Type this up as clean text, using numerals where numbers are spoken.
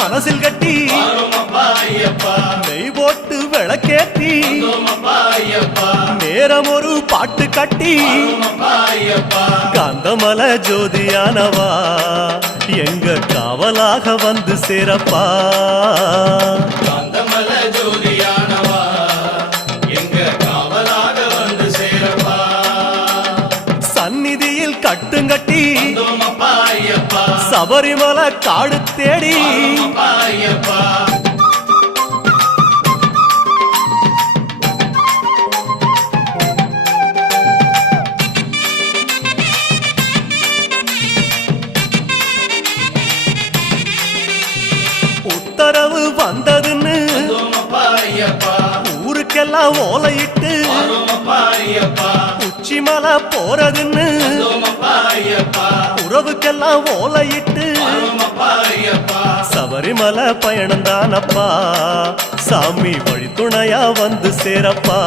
மனசில் கட்டி நெய் போட்டு விளக்கேத்தி நேரம் ஒரு பாட்டு கட்டி காந்தமல ஜோதியானவா எங்க காவலாக வந்து சேரப்பா காந்தமல ஜோதியானவா எங்க காவலாக வந்து சேரப்பா சந்நிதியில் கட்டுங்கட்டி சபரிமலை காடு தேடி உத்தரவு வந்ததுன்னு ஊருக்கெல்லாம் ஓலையிட்டு உச்சிமலை போறதுன்னு உறவுக்கெல்லாம் ஓலையிட்டு சபரிமலை பயணம் தானப்பா சாமி வழித்துணையா வந்து சேரப்பா